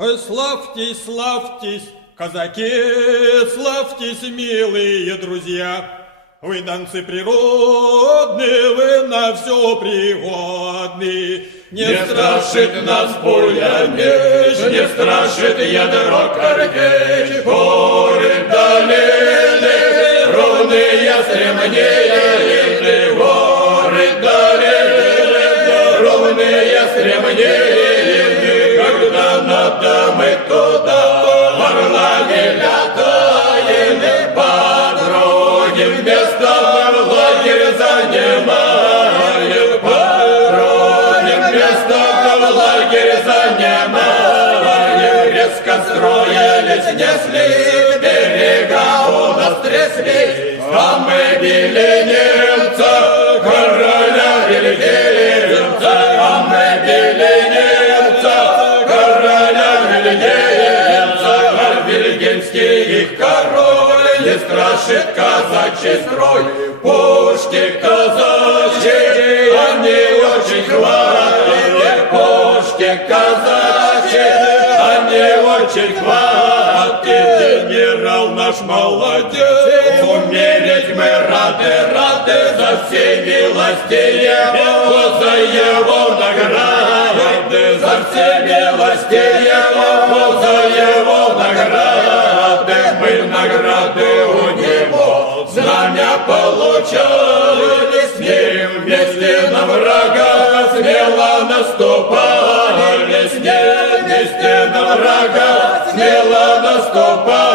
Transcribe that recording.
Славьтесь, славьтесь, казаки, славьтесь, милые друзья. Вы танцы природные, вы на все пригодны. Не страшит нас пуля меч, не страшит ядро картечь. Горы долины, ровные стремнее, горы долины, ровные стремнее. Когда надо мы туда орлами летаем, по другим местам лагерь занимаем, по другим местам лагерь занимаем. Резко строились, несли, берега у нас тряслись, а мы били немца, короля Вильгельмца, а мы били немца, короля Вильгельмца. А вильгельмский их король не страшит казачий строй. Пушки казачьи, они очень хватки, пушки казачьи, они очень хватки. Генерал наш молодец, умереть мы рады, рады за все милости его, за его награды, за все милости его, за его награды. Мы награды у него знамя получали, с ним вместе на врага смело наступали, с ним вместе на врага смело наступали.